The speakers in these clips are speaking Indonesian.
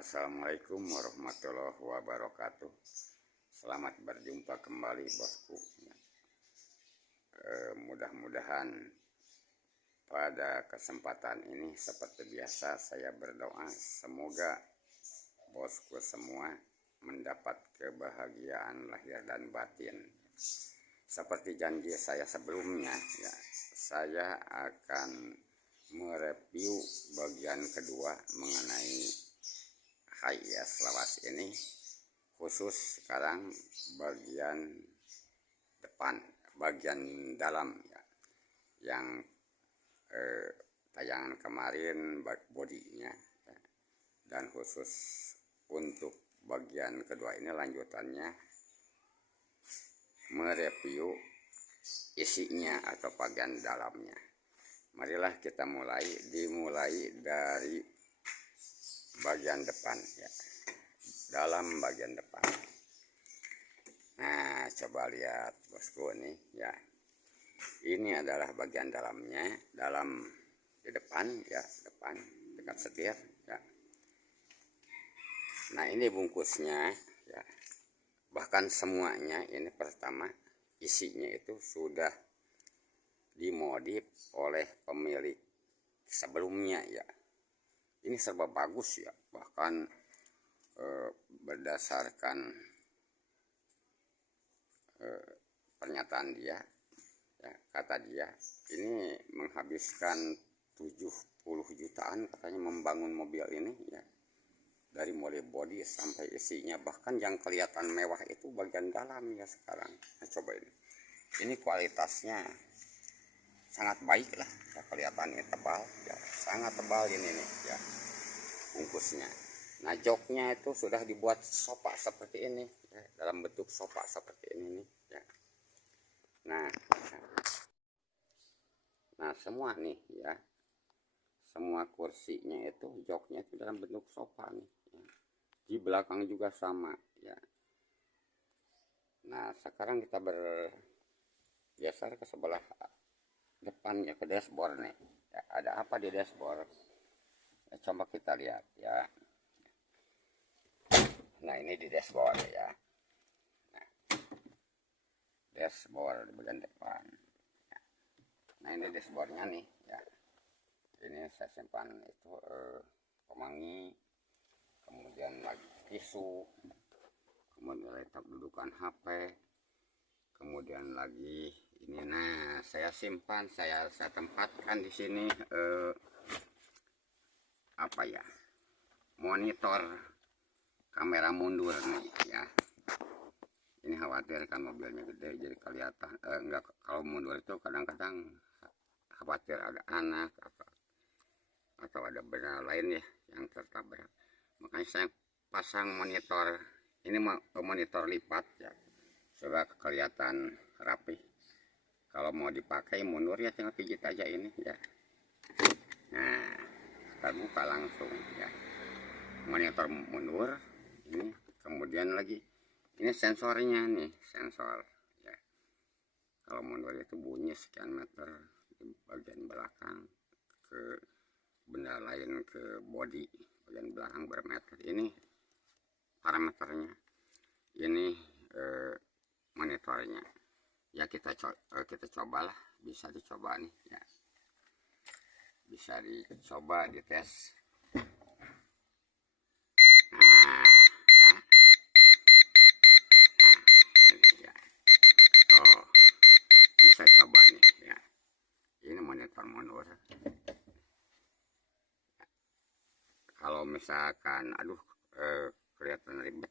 Assalamualaikum warahmatullahi wabarakatuh. Selamat berjumpa kembali bosku. Mudah-mudahan pada kesempatan ini seperti biasa saya berdoa semoga bosku semua mendapat kebahagiaan lahir dan batin. Seperti janji saya sebelumnya, saya akan mereview bagian kedua mengenai HIS lawas ini, khusus sekarang bagian depan, bagian dalam yang tayangan kemarin bodinya, dan khusus untuk bagian kedua ini lanjutannya mereview isinya atau bagian dalamnya. Marilah kita dimulai dari bagian depan dalam bagian depan. Nah, coba lihat bosku nih ini adalah bagian dalamnya, dalam di depan depan dekat setir Nah, ini bungkusnya bahkan semuanya ini pertama isinya itu sudah dimodif oleh pemilik sebelumnya Ini serba bagus bahkan berdasarkan pernyataan dia, kata dia ini menghabiskan 70 jutaan katanya membangun mobil ini dari mulai bodi sampai isinya, bahkan yang kelihatan mewah itu bagian dalam sekarang. Nah, coba ini kualitasnya sangat baik lah kelihatannya, tebal sangat tebal ini nih bungkusnya. Nah, joknya itu sudah dibuat sofa seperti ini dalam bentuk sofa seperti ini nih Nah, semua nih semua kursinya itu joknya itu dalam bentuk sofa nih di belakang juga sama Nah, sekarang kita bergeser ke sebelah depan ke dashboard nih ada apa di dashboard? Coba kita lihat Nah, ini di dashboard Nah, dashboard di bagian depan. Nah, ini dashboardnya nih ini saya simpan itu pemangi, kemudian lagi tisu, kemudian letak dudukan HP, kemudian lagi ini. Nah, saya simpan, saya tempatkan di sini monitor kamera mundur nih Ini khawatir kan mobilnya gede jadi kelihatan enggak, kalau mundur itu kadang-kadang khawatir ada anak atau ada benda lain yang tertabrak. Makanya saya pasang monitor ini, monitor lipat supaya kelihatan rapi. Kalau mau dipakai mundur tinggal pijit aja ini Nah, terbuka langsung monitor mundur ini. Kemudian lagi ini sensornya nih, sensor kalau mundur itu bunyi sekian meter di bagian belakang, ke benda lain ke bodi bagian belakang bermeter. Ini parameternya, ini monitornya kita cobalah, bisa dicoba nih bisa dicoba dites. Bisa coba nih ini monitor mundur. Kalau misalkan kelihatan ribet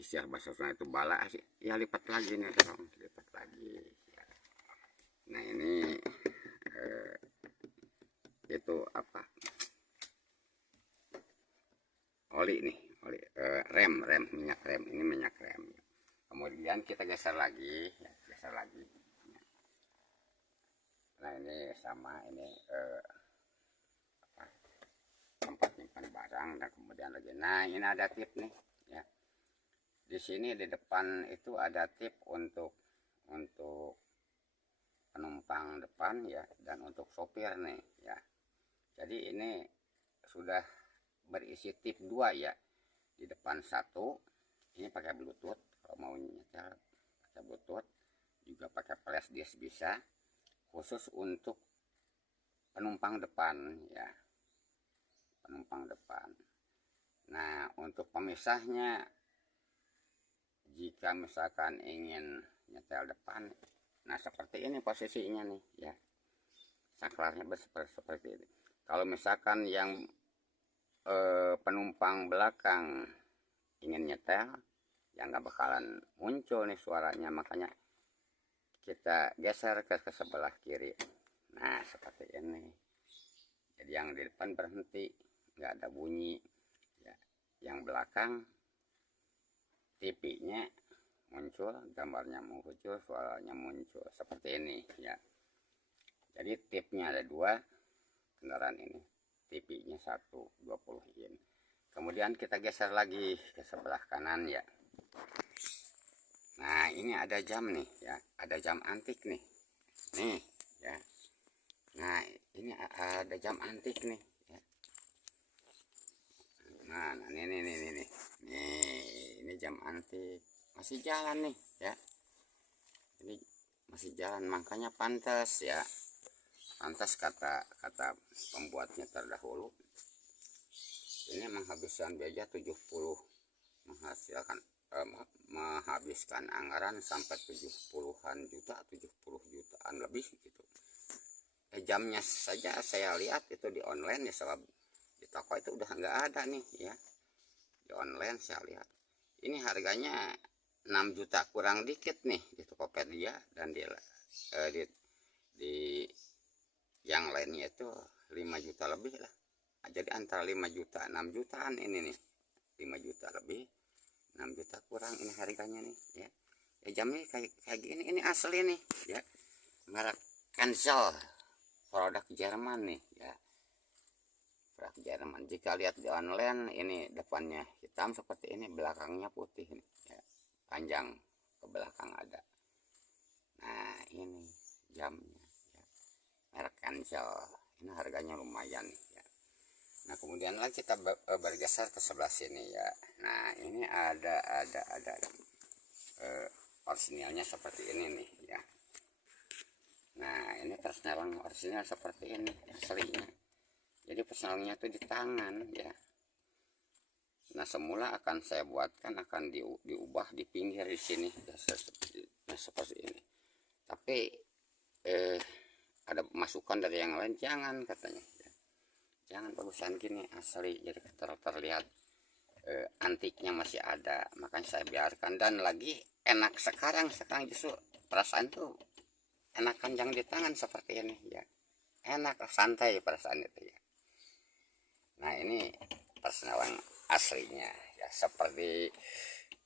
istilah bahasa Sunda itu bala sih lipat lagi nih lipat lagi Nah, ini itu oli nih, rem minyak rem, ini minyak rem. Kemudian kita geser lagi Nah, ini sama ini tempat nyimpan barang. Dan kemudian lagi, nah ini ada tip nih di sini di depan itu ada tip untuk penumpang depan dan untuk sopir nih Jadi ini sudah berisi tip 2 ya. Di depan satu, ini pakai bluetooth, kalau mau nyetel pakai bluetooth, juga pakai flash disk bisa, khusus untuk penumpang depan ya, penumpang depan. Nah, untuk pemisahnya, jika misalkan ingin nyetel depan, nah seperti ini posisinya nih ya, saklarnya seperti ini. Kalau misalkan yang penumpang belakang ingin nyetel, ya nggak bakalan muncul nih suaranya, makanya kita geser ke sebelah kiri. Nah seperti ini, jadi yang di depan berhenti, nggak ada bunyi ya. Yang belakang TV-nya muncul, gambarnya muncul, suaranya muncul, seperti ini ya. Jadi tipnya ada 2 kendaraan ini, TV-nya 20 in. Kemudian kita geser lagi ke sebelah kanan ya. Nah ini ada jam nih ya, ada jam antik nih ya. Nah ini ada jam antik nih ya. Nah ini jam antik, masih jalan nih ya. Ini masih jalan, makanya pantas ya, pantas kata pembuatnya terdahulu, ini menghabiskan biaya 70, menghabiskan anggaran sampai 70-an juta, 70 jutaan lebih gitu. Jamnya saja saya lihat itu di online ya, sebab di toko itu udah nggak ada nih ya. Di online saya lihat ini harganya 6 juta kurang dikit nih di Tokopedia, dan di yang lainnya itu 5 juta lebih lah. Jadi antara 5 juta 6 jutaan ini nih, 5 juta lebih 6 juta kurang ini harganya nih ya. Jamnya kayak gini, ini asli nih ya, merek Kenzel, produk Jerman nih ya, produk Jerman. Jika lihat di online, ini depannya hitam seperti ini, belakangnya putih nih ya, panjang ke belakang ada. Nah ini jamnya ya, merek Kenzel, ini harganya lumayan ya. Nah kemudian lagi kita bergeser ke sebelah sini ya. Nah ini ada orisinilnya seperti ini nih ya. Nah ini persneling orisinal seperti ini aslinya. Jadi persnelingnya tuh di tangan ya. Nah semula akan saya buatkan, akan diubah di pinggir di sini ya, seperti ini. Tapi ada masukan dari yang lain, jangan katanya ya. Jangan, bagusan gini asli, jadi terlihat antiknya masih ada, makanya saya biarkan. Dan lagi enak sekarang justru perasaan tuh enakan yang di tangan seperti ini ya, enak santai perasaan itu ya. Nah ini persneling aslinya ya, seperti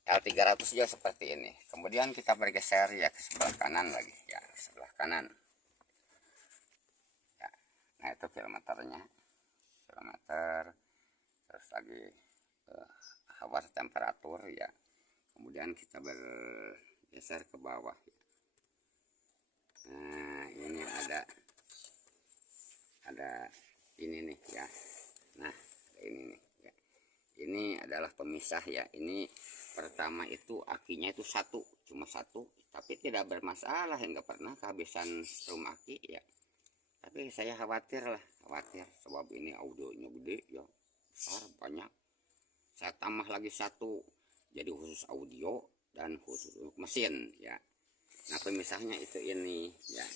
L300 juga seperti ini. Kemudian kita bergeser ya ke sebelah kanan lagi ya, sebelah kanan ya. Nah itu kilometernya, terus lagi awas temperatur ya. Kemudian kita bergeser ke bawah ya. Nah ini ada ini nih ya. Nah ini nih ya. Ini adalah pemisah ya. Ini pertama itu akinya itu cuma satu, tapi tidak bermasalah, nggak pernah kehabisan strum aki ya. Tapi saya khawatir sebab ini audionya gede ya, besar banyak. Saya tambah lagi satu, jadi khusus audio dan khusus untuk mesin ya. Nah pemisahnya itu ini ya.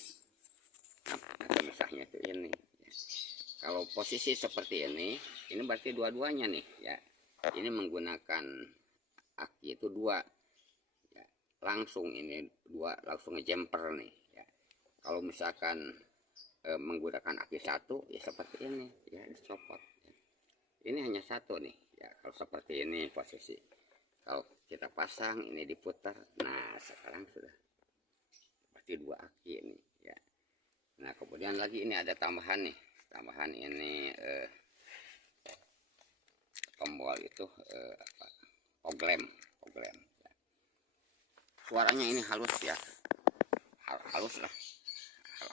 Nah pemisahnya itu ini ya. Kalau posisi seperti ini berarti dua-duanya nih ya. Ini menggunakan aki itu 2 ya. Langsung ini 2 langsung ngejumper nih ya. Kalau misalkan menggunakan aki 1 ya seperti ini ya, dicopot ya. Ini hanya 1 nih ya. Kalau seperti ini posisi, kalau kita pasang ini diputar, nah sekarang sudah berarti 2 aki ini ya. Nah kemudian lagi ini ada tambahan nih, tambahan ini tombol itu oglem ya. Suaranya ini halus ya, halus lah,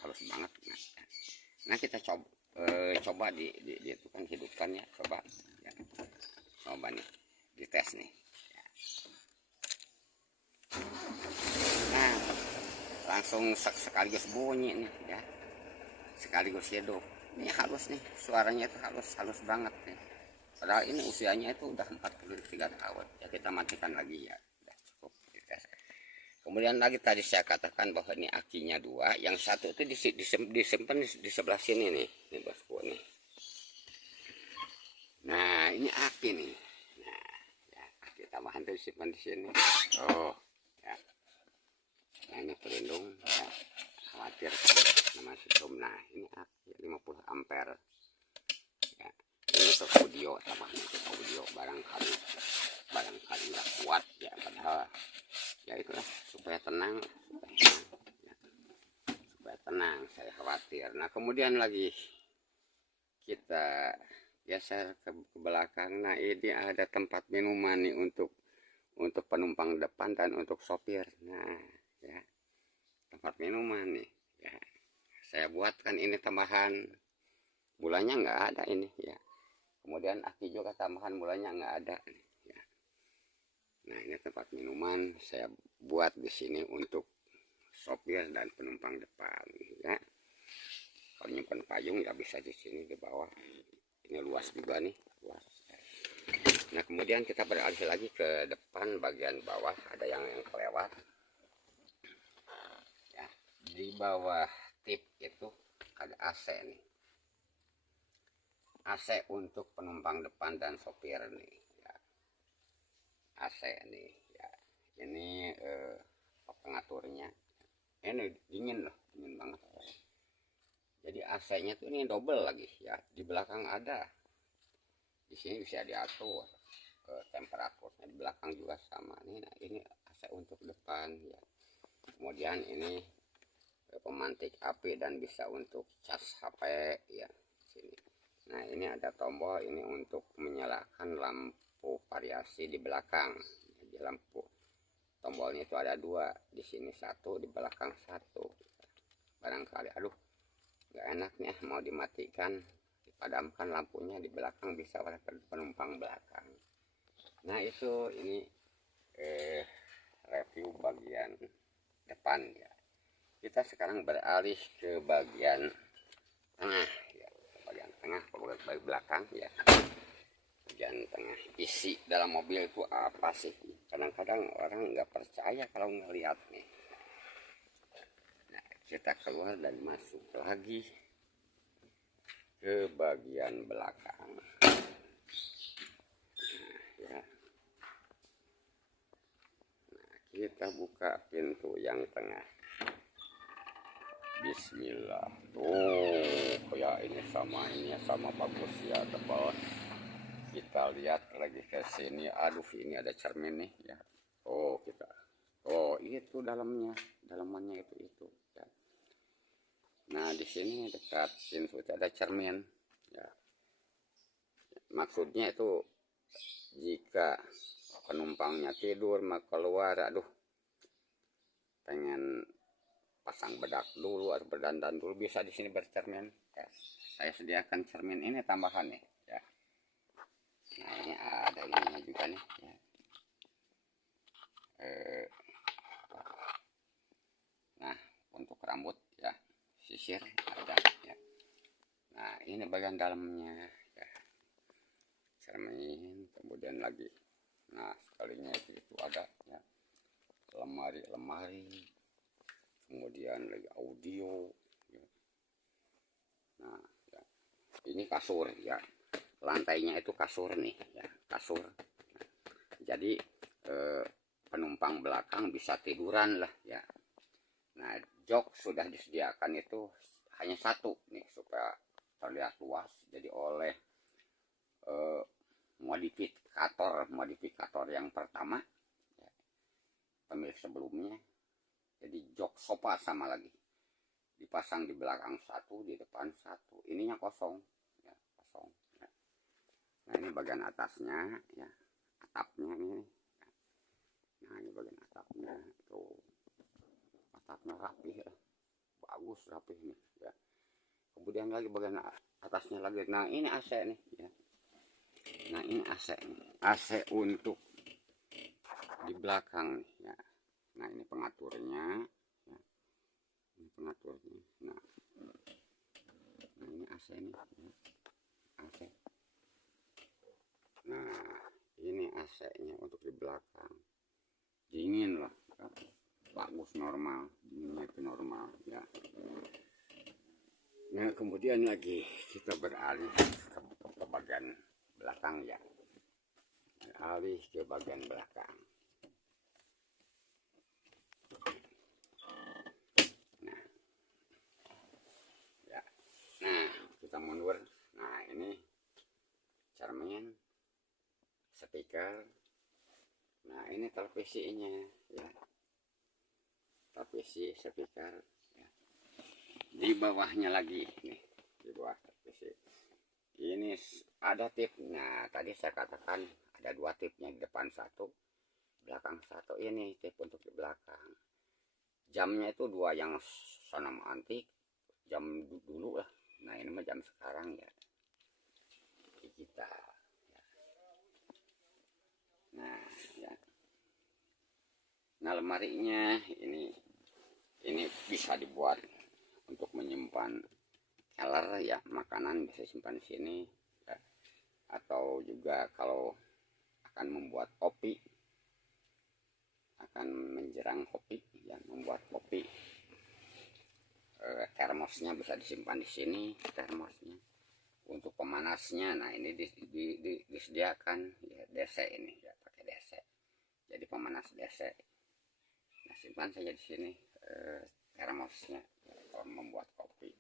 halus banget. Nah kita coba itu kan hidupkan ya, coba ya. langsung sekaligus bunyi nih ya, sekaligus hidup. Ini halus nih, suaranya itu halus banget nih. Padahal ini usianya itu udah 43 tahun. Ya kita matikan lagi ya, udah cukup dites. Kemudian lagi tadi saya katakan bahwa ini akinya 2, yang satu itu disimpan di sebelah sini nih, ini bosku nih. Nah ini aki nih, nah ya, aki tambahan itu disimpan di sini. Oh ya, nah ini pelindung ya, khawatir nama sebelum. Nah ini aki 50 ampere ya, ini untuk audio, tambahan untuk audio barangkali nggak kuat ya, padahal ya itulah supaya tenang ya, supaya tenang, saya khawatir. Nah kemudian lagi kita geser ke belakang. Nah ini ada tempat minuman nih untuk penumpang depan dan untuk sopir. Nah ya, tempat minuman nih ya, saya buatkan ini tambahan, bulannya nggak ada ini ya. Kemudian aki juga tambahan, bulannya nggak ada ya. Nah ini tempat minuman saya buat di sini untuk sopir dan penumpang depan ya. Kalau nyimpan payung ya bisa di sini di bawah. Ini luas juga nih, luas. Nah kemudian kita beralih lagi ke depan bagian bawah, ada yang kelewat ya. Di bawah tip itu ada AC nih, AC untuk penumpang depan dan sopir nih ya. AC nih ya, ini pengaturnya ini dingin loh, dingin banget. Jadi AC-nya tuh ini double lagi ya, di belakang ada, di sini bisa diatur temperaturnya, di belakang juga sama nih. Nah ini AC untuk depan ya. Kemudian ini pemantik api dan bisa untuk cas HP ya sini. Nah ini ada tombol ini untuk menyalakan lampu variasi di belakang. Di lampu tombolnya itu ada 2, di sini 1, di belakang 1. Barangkali aduh nggak enak nih, mau dimatikan, dipadamkan lampunya di belakang, bisa oleh penumpang belakang. Nah itu ini review bagian depan ya. Kita sekarang beralih ke bagian tengah ya, bagian tengah, bagian belakang ya. Bagian tengah, isi dalam mobil itu apa sih? Kadang-kadang orang nggak percaya kalau ngeliat nih. Kita keluar dan masuk lagi ke bagian belakang. Nah, ya. Nah, kita buka pintu yang tengah. Bismillah. Oh, ya ini sama bagus ya, tebal. Kita lihat lagi ke sini. Aduh, ini ada cermin nih ya. Oh, itu dalamannya itu ya. Nah di sini dekat pintu itu ada cermin ya. Maksudnya itu jika penumpangnya tidur mau keluar, aduh pengen pasang bedak dulu atau berdandan dulu, bisa di sini bercermin ya. Saya sediakan cermin ini tambahan nih ya. Nah ini ada ininya juga nih ya. Nah untuk rambut ya, sisir ada ya. Nah ini bagian dalamnya ya, cermin. Kemudian lagi nah sekalinya itu ada ya, lemari, kemudian lagi audio ya. Nah ya, ini kasur ya, lantainya itu kasur nih ya, kasur. Jadi penumpang belakang bisa tiduran lah ya. Nah jok sudah disediakan itu hanya 1 nih supaya terlihat luas. Jadi oleh modifikator yang pertama ya, pemilik sebelumnya, jadi jok sofa sama lagi dipasang di belakang 1, di depan 1, ininya kosong ya, kosong ya. Nah ini bagian atasnya ya, atapnya nih. Nah ini bagian atapnya tuh, atapnya rapi ya, bagus rapi nih ya. Kemudian lagi bagian atasnya lagi. Nah ini AC nih ya. Nah ini AC nih, AC untuk di belakang nih ya. Nah ini pengaturnya ya. pengaturnya. Nah ini AC nih, AC. Nah ini AC nya untuk di belakang dingin lah ya. Bagus, normal, dinginnya itu normal ya. Nah kemudian lagi kita beralih ke bagian belakang ya, beralih ke bagian belakang. Nah ya, nah kita mundur. Nah ini cermin, speaker. Nah ini televisinya ya, televisi, speaker ya. Di bawahnya lagi nih, di bawah televisi ini ada tip. Nah tadi saya katakan ada 2 tipnya, di depan 1, belakang 1. Ini tip untuk di belakang. Jamnya itu 2 yang sonam antik, jam dulu lah. Nah ini mah jam sekarang ya, digital ya. Nah ya, nah lemarinya ini bisa dibuat untuk menyimpan keler ya, makanan bisa simpan di sini ya. Atau juga kalau akan membuat kopi, akan menjerang kopi ya, membuat kopi, termosnya bisa disimpan di sini, termosnya. Untuk pemanasnya, nah ini disediakan ya, DC ini ya, pakai DC. Jadi pemanas DC. Nah simpan saja di sini termosnya ya, kalau membuat kopi.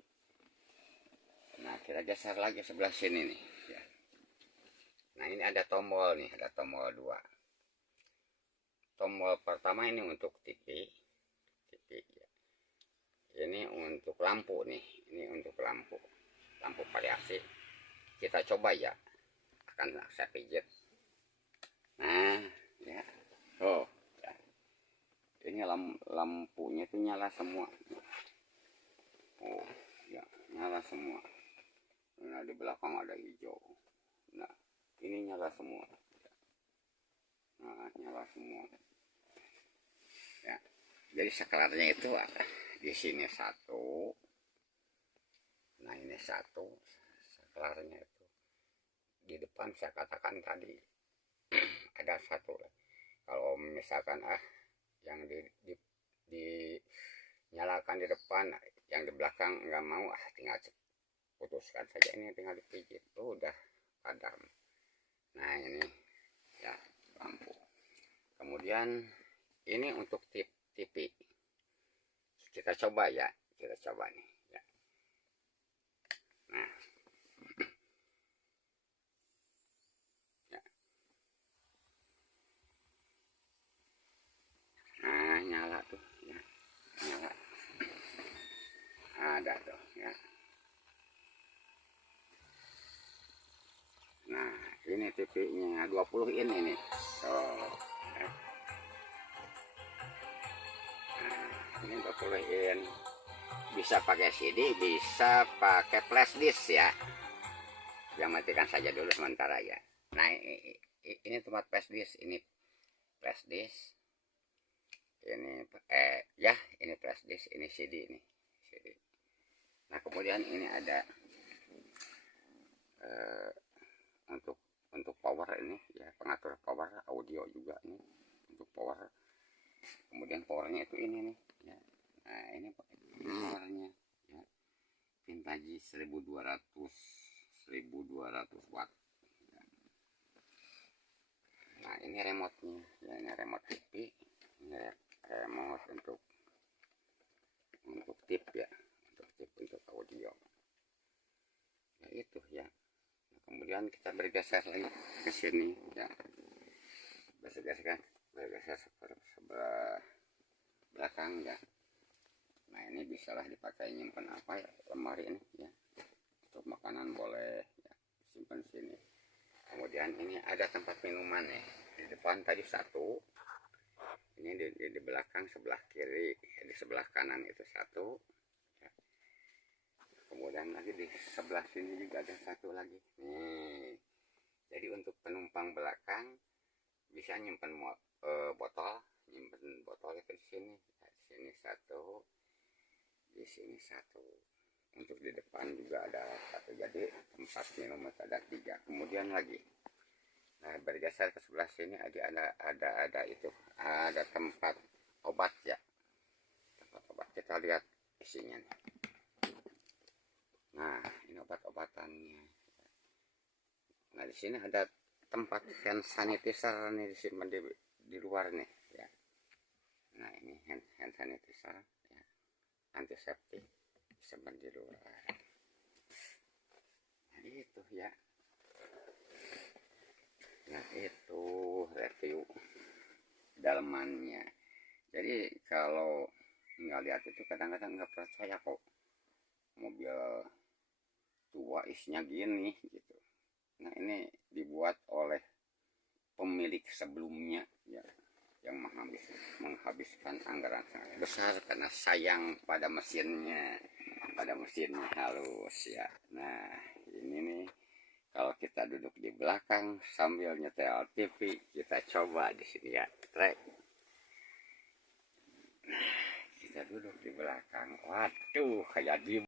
Nah kita geser lagi sebelah sini nih ya. Nah ini ada tombol nih, ada tombol 2. Tombol pertama ini untuk TV ya. Ini untuk lampu nih, ini untuk lampu variasi. Kita coba ya, akan saya pijit. Nah ya, oh ya. Ini lampunya itu nyala semua. Oh ya, nyala semua. Nah di belakang ada hijau. Nah ini nyala semua. Nah nyala semua ya. Jadi saklarnya itu di sini 1. Nah ini 1 saklarnya itu. Di depan saya katakan tadi ada 1. Kalau misalkan yang dinyalakan di depan, yang di belakang nggak mau, tinggal putuskan saja, ini tinggal dipijit tuh udah padam. Nah ini ya lampu. Kemudian ini untuk TV. Kita coba ya, kita coba nih ya. Nah ya. Nah nyala tuh ya, nyala, ada tuh ya. Nah ini TV-nya 20 in ini. Oh ya. Nah ini 20 in, bisa pakai CD, bisa pakai flash disk ya. Yang matikan saja dulu sementara ya. Nah ini tempat flash disk, ini flash disk, ini ya ini flash disk, ini CD, ini CD. Nah kemudian ini ada untuk power ini ya, pengatur power audio juga nih untuk power. Kemudian powernya itu ini nih ya. Nah ini powernya ya, Vintage 1200 watt ya. Nah ini remote-nya ya, ini remote TV, ini remote untuk tip ya, untuk tip untuk audio ya itu ya. Nah, kemudian kita bergeser lagi ke sini ya, bergeser sebelah belakang ya. Nah ini bisalah dipakai nyimpan apa ya, lemari ini ya, untuk makanan boleh ya, simpan sini. Kemudian ini ada tempat minuman ya, di depan tadi 1, ini di belakang sebelah kiri ya, di sebelah kanan itu 1 ya. Kemudian lagi di sebelah sini juga ada 1 lagi nih. Jadi untuk penumpang belakang bisa nyimpan botol, nyimpan botol itu di sini ya, di sini 1, di sini satu, untuk di depan juga ada satu, jadi tempat minum ada tiga. Kemudian lagi, nah bergeser ke sebelah sini ada itu, ada tempat obat ya, tempat obat. Kita lihat isinya nih. Nah ini obat-obatannya. Nah di sini ada tempat hand sanitizer nih disimpan di luar nih ya. Nah ini hand sanitizer ya, antiseptik disimpan di luar. Nah itu ya. Nah itu review dalamannya. Jadi kalau nggak lihat itu kadang-kadang nggak percaya kok mobil tua isinya gini gitu. Nah ini dibuat oleh pemilik sebelumnya ya, yang menghabiskan anggaran sangat besar karena sayang pada mesinnya halus ya. Nah ini nih, kalau kita duduk di belakang sambil nyetel TV, kita coba di sini ya, Trek. Nah, kita duduk di belakang, waduh kayak di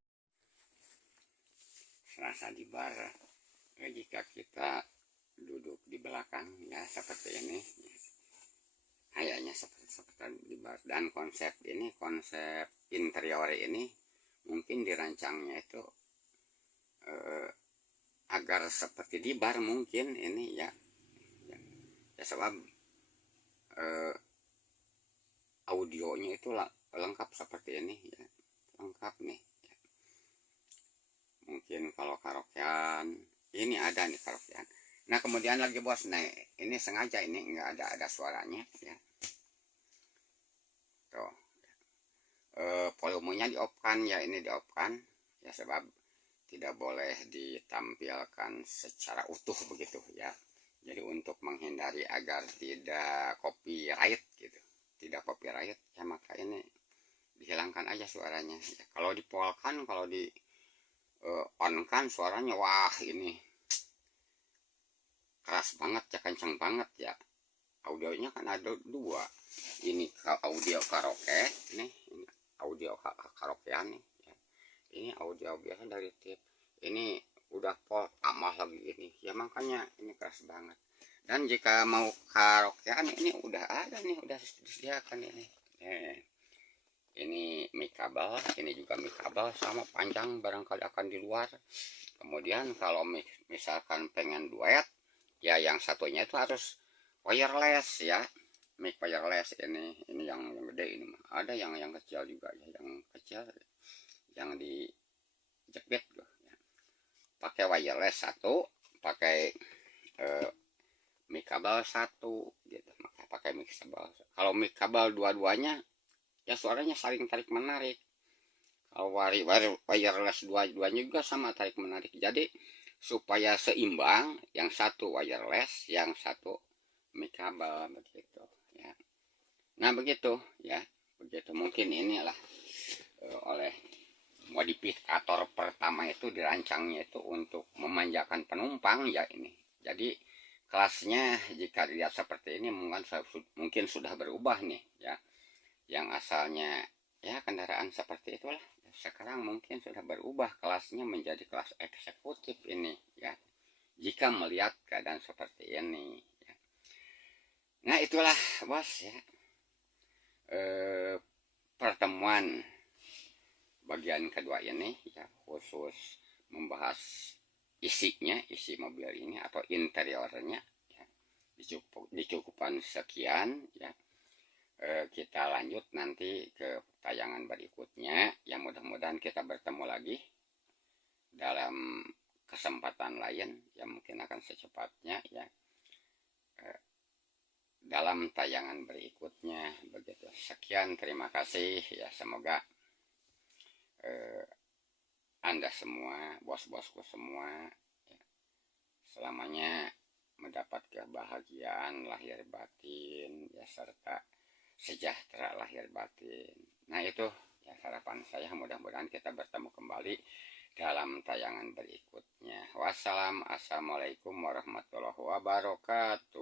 serasa di bar. Jika kita duduk di belakang ya seperti ini, kayaknya seperti di bar. Dan konsep interior ini mungkin dirancangnya itu agar seperti di bar mungkin ini ya, sebab audionya itu lengkap seperti ini ya, lengkap nih ya. Mungkin kalau karaokean ini ada nih karaokean. Nah kemudian lagi bos, nah ini sengaja ini nggak ada suaranya ya, tuh volumenya di off kan ya, ini di off kan ya, sebab tidak boleh ditampilkan secara utuh begitu ya. Jadi untuk menghindari agar tidak copyright gitu, tidak copyright ya, maka ini dihilangkan aja suaranya ya. Kalau di pol kan, kalau di on kan suaranya wah ini keras banget ya, kencang banget ya. Audionya kan ada dua, ini audio karaoke nih, ini audio karaokean nih ya. Ini audio biasa dari tip, ini udah pol amal lagi ini ya, makanya ini keras banget. Dan jika mau karaokean ini udah ada nih, udah disediakan ini. Ini mic kabel, ini juga mic kabel sama panjang, barangkali akan di luar. Kemudian kalau misalkan pengen duet ya, yang satunya itu harus wireless ya, mic wireless. Ini yang gede ini mah. Ada yang kecil juga ya, yang kecil yang di jepit loh ya. Pakai wireless satu, pakai mic kabel satu gitu, maka pakai mic kabel. Kalau mic kabel dua-duanya ya suaranya saling tarik menarik. Kalau wireless dua-duanya juga sama tarik menarik. Jadi supaya seimbang, yang satu wireless, yang satu mic kabel begitu ya. Nah begitu ya, begitu. Mungkin inilah oleh modifikator pertama itu dirancangnya itu untuk memanjakan penumpang ya ini. Jadi kelasnya jika dilihat seperti ini mungkin sudah berubah nih ya. Yang asalnya ya kendaraan seperti itulah, sekarang mungkin sudah berubah kelasnya menjadi kelas eksekutif ini ya, jika melihat keadaan seperti ini ya. Nah itulah bos ya, pertemuan bagian kedua ini ya, khusus membahas isi mobil ini atau interiornya ya. Dicukupkan sekian ya. Kita lanjut nanti ke tayangan berikutnya yang mudah-mudahan kita bertemu lagi dalam kesempatan lain yang mungkin akan secepatnya ya, dalam tayangan berikutnya begitu. Sekian, terima kasih ya, semoga Anda semua, bos-bosku semua ya, selamanya mendapat kebahagiaan lahir batin ya, serta sejahtera lahir batin. Nah itu ya harapan saya, mudah-mudahan kita bertemu kembali dalam tayangan berikutnya. Wassalamualaikum warahmatullahi wabarakatuh.